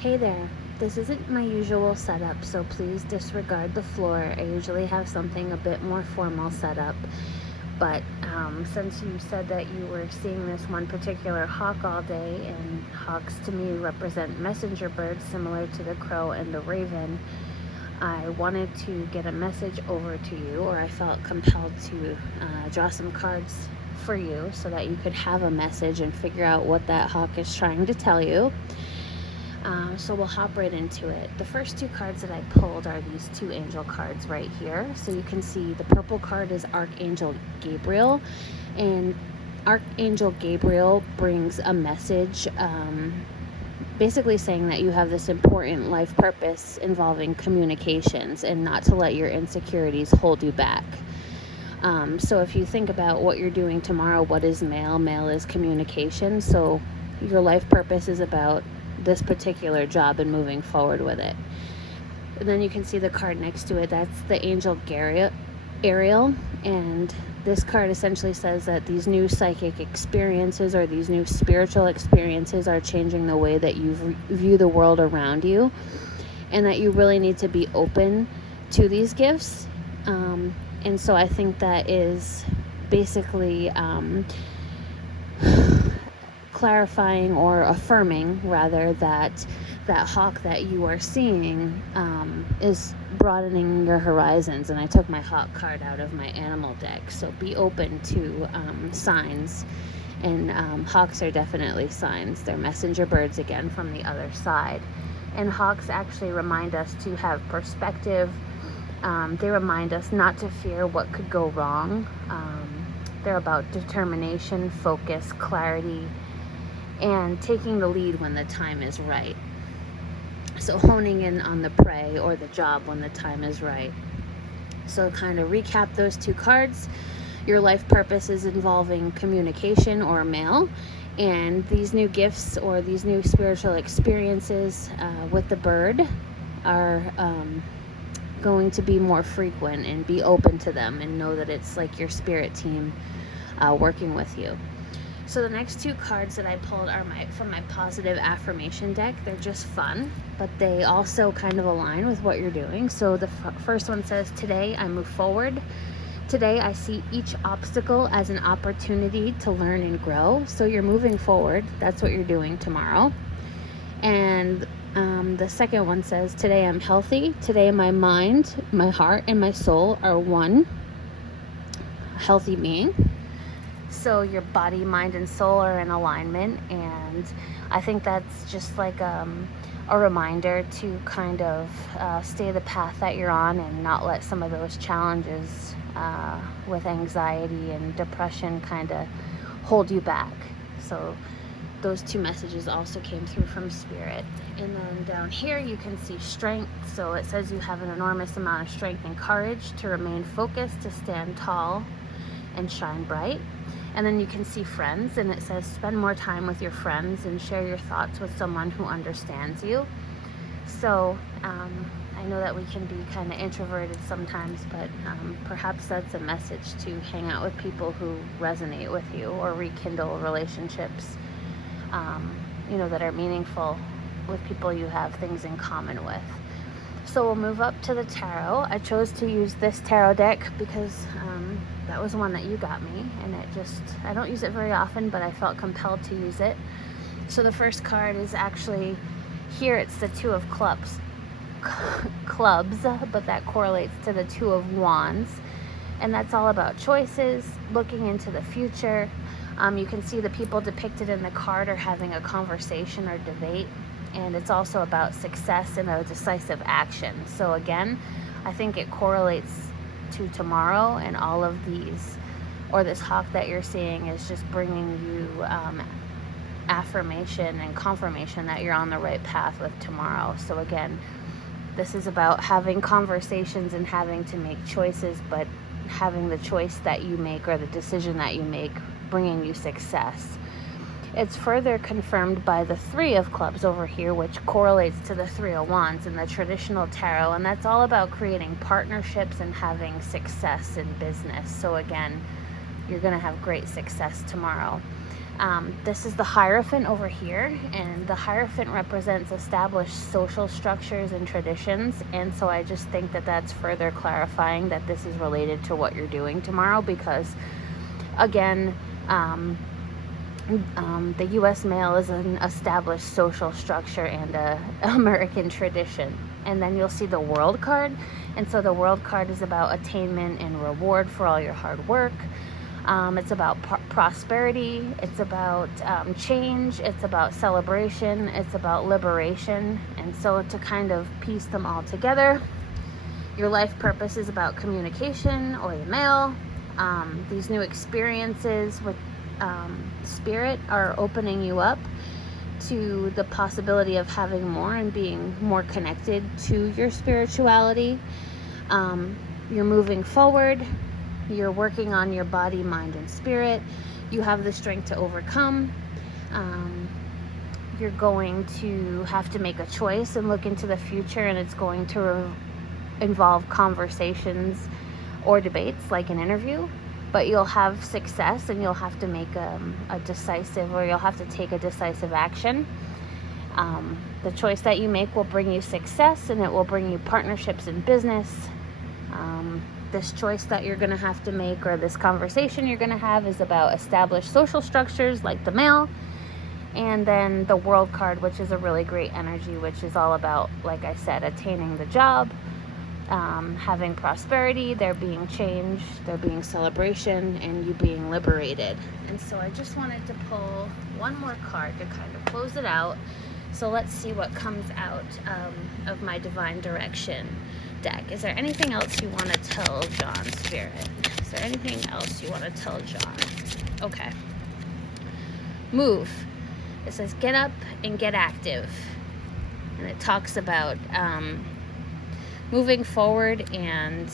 Hey there. This isn't my usual setup, so please disregard the floor. I usually have something a bit more formal set up, but since you said that you were seeing this one particular hawk all day, and hawks to me represent messenger birds similar to the crow and the raven, I wanted to get a message over to you, or I felt compelled to draw some cards for you so that you could have a message and figure out what that hawk is trying to tell you. So we'll hop right into it. The first two cards that I pulled are these two angel cards right here. So you can see the purple card is Archangel Gabriel, and Archangel Gabriel brings a message, basically saying that you have this important life purpose involving communications and not to let your insecurities hold you back. So if you think about what you're doing tomorrow, what is mail? Mail is communication. So your life purpose is about this particular job and moving forward with it. And then you can see the card next to it. That's the angel Ariel, and this card essentially says that these new psychic experiences or these new spiritual experiences are changing the way that you view the world around you, and that you really need to be open to these gifts. And so I think that is basically clarifying or affirming rather that hawk that you are seeing is broadening your horizons. And I took my hawk card out of my animal deck, so be open to signs, and hawks are definitely signs. They're messenger birds again from the other side, and hawks actually remind us to have perspective. They remind us not to fear what could go wrong. They're about determination, focus, clarity, and taking the lead when the time is right. So honing in on the prey or the job when the time is right. So kind of recap those two cards. Your life purpose is involving communication or mail, and these new gifts or these new spiritual experiences with the bird are going to be more frequent, and be open to them and know that it's like your spirit team working with you. So the next two cards that I pulled are from my positive affirmation deck. They're just fun, but they also kind of align with what you're doing. So the first one says, today I move forward. Today I see each obstacle as an opportunity to learn and grow. So you're moving forward. That's what you're doing tomorrow. And the second one says, today I'm healthy. Today my mind, my heart, and my soul are one healthy being. So your body, mind, and soul are in alignment, and I think that's just like a reminder to kind of stay the path that you're on and not let some of those challenges with anxiety and depression kind of hold you back. So those two messages also came through from Spirit. And then down here you can see strength. So it says you have an enormous amount of strength and courage to remain focused, to stand tall and shine bright. And then you can see friends, and it says spend more time with your friends and share your thoughts with someone who understands you. So I know that we can be kind of introverted sometimes, but perhaps that's a message to hang out with people who resonate with you, or rekindle relationships that are meaningful with people you have things in common with. So we'll move up to the tarot. I chose to use this tarot deck because that was one that you got me, and I don't use it very often, but I felt compelled to use it. So the first card is actually here. It's the Two of Clubs, but that correlates to the Two of Wands, and that's all about choices, looking into the future. You can see the people depicted in the card are having a conversation or debate, and it's also about success and a decisive action. So again, I think it correlates to tomorrow, and all of these, or this hawk that you're seeing, is just bringing you affirmation and confirmation that you're on the right path with tomorrow. So again, this is about having conversations and having to make choices, but having the choice that you make or the decision that you make bringing you success. It's further confirmed by the Three of Clubs over here, which correlates to the Three of Wands in the traditional tarot, and that's all about creating partnerships and having success in business. So again, you're going to have great success tomorrow. This is the Hierophant over here, and the Hierophant represents established social structures and traditions, and so I just think that that's further clarifying that this is related to what you're doing tomorrow, because again, the U.S. mail is an established social structure and a American tradition. And then you'll see the World card, and so the World card is about attainment and reward for all your hard work. It's about prosperity, it's about change, it's about celebration, it's about liberation. And so to kind of piece them all together, your life purpose is about communication or the mail. These new experiences with spirit are opening you up to the possibility of having more and being more connected to your spirituality. You're moving forward. You're working on your body, mind, and spirit. You have the strength to overcome. You're going to have to make a choice and look into the future, and it's going to involve conversations or debates like an interview. But you'll have success, and you'll have to make a decisive, or you'll have to take a decisive action. The choice that you make will bring you success, and it will bring you partnerships in business. This choice that you're going to have to make, or this conversation you're going to have, is about established social structures like the mail. And then the World card, which is a really great energy, which is all about, like I said, attaining the job, having prosperity, there being change, there being celebration, and you being liberated. And so I just wanted to pull one more card to kind of close it out. So let's see what comes out of my Divine Direction deck. Is there anything else you want to tell John, Spirit? Is there anything else you want to tell John? Okay. Move. It says get up and get active. And it talks about moving forward and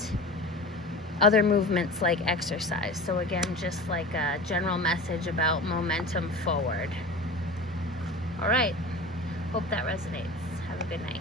other movements like exercise. So again, just like a general message about momentum forward. All right. Hope that resonates. Have a good night.